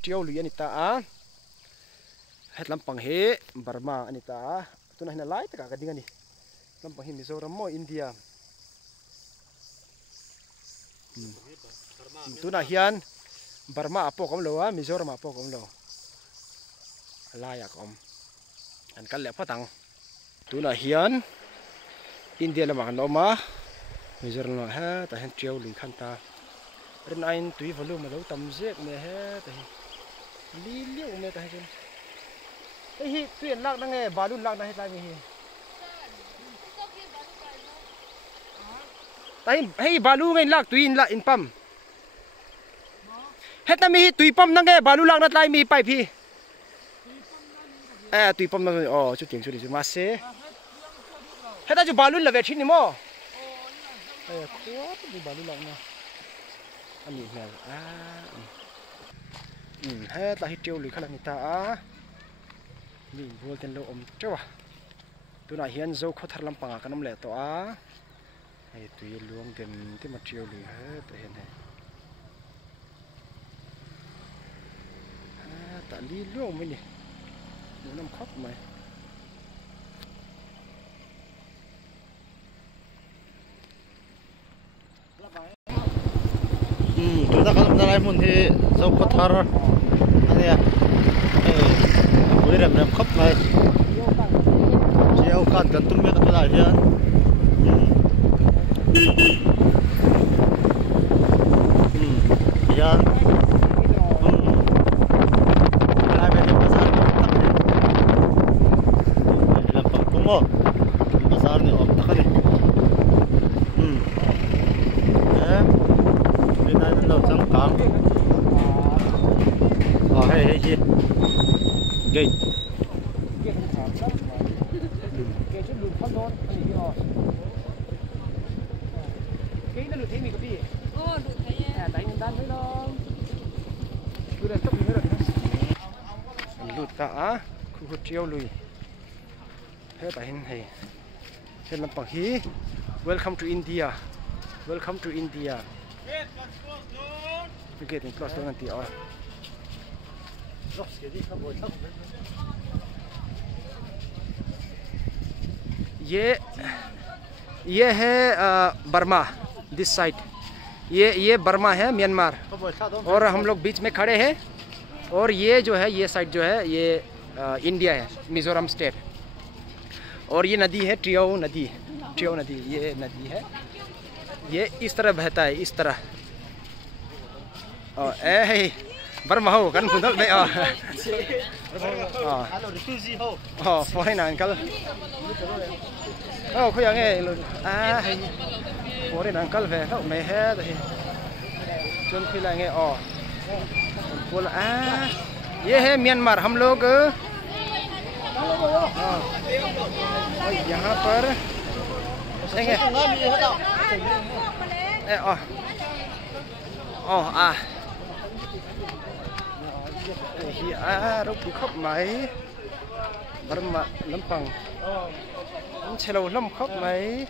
Tiao lui anita a het lampang he Burma anita a tuna hina lai taka kadinga ni lampang hi Mizoram mo India tuna hian Burma apo kom lo a Mizoram apo kom lo laya kom an kal le phatang tuna hian India lamang loma Mizoram lo ha ta hen tiao lui khanta ren ain tui volume lo tam zek me he ta li liu me ta hen hi tuyển lạc đang nghe bà luôn lạc đang hết lại mi tại hay bà luôn nghe lạc tuyển lạc in pam hết năm mi tuyển pam đang nghe bà luôn lạc đang lại mi phải phi à tuyển pam đang oh chút tiền chút đi mà xe hết ta chú bà luôn là về chín đi mò quá đi bà luôn lạc nè anh nhìn này hết ta hết treo lưỡi khăn người ta nhìn vô tên lâu ôm trâu à tôi nói hiện dâu khó thật lắm bằng cái nấm lẻ to á này tùy luôn gần cái mặt chiều lì hết tại hiện này tạ lý luôn mới nè nó nằm khóc mày chúng ta có lại muốn thì dâu khó thật anh à với rầm khóc này chiều cạn gần tung miệng cái lại chưa giờ lại bên đây pasar làm bằng cung mo pasar này ốp tắc này bên này nó trắng cám hay hay gì gay cái nó được thấy mình có gì được thấy đánh tan thấy đó cứ là chấp nữa rồi lụt cả khu vực treo lùi hết tại hình này trên làm bằng hí welcome to India welcome to India cái gì plus đó nanti à ये है Burma this side ये बर्मा है म्यांमार और हम लोग बीच में खड़े हैं और ये जो है ये साइड जो है ये इंडिया है मिजोरम स्टेट और ये नदी है ट्रियो नदी ये नदी है ये इस तरह बहता है इस तरह बर्मा हो kan puntal be hello refugee ho foreigner uncle khoi ang e hay foreigner uncle về thâu mày hết rồi chôn khi lại nghe बोला ये है म्यांमार हम लोग यहाँ पर đâu bị khóc máy Burma lắm bằng chèo lắm khóc máy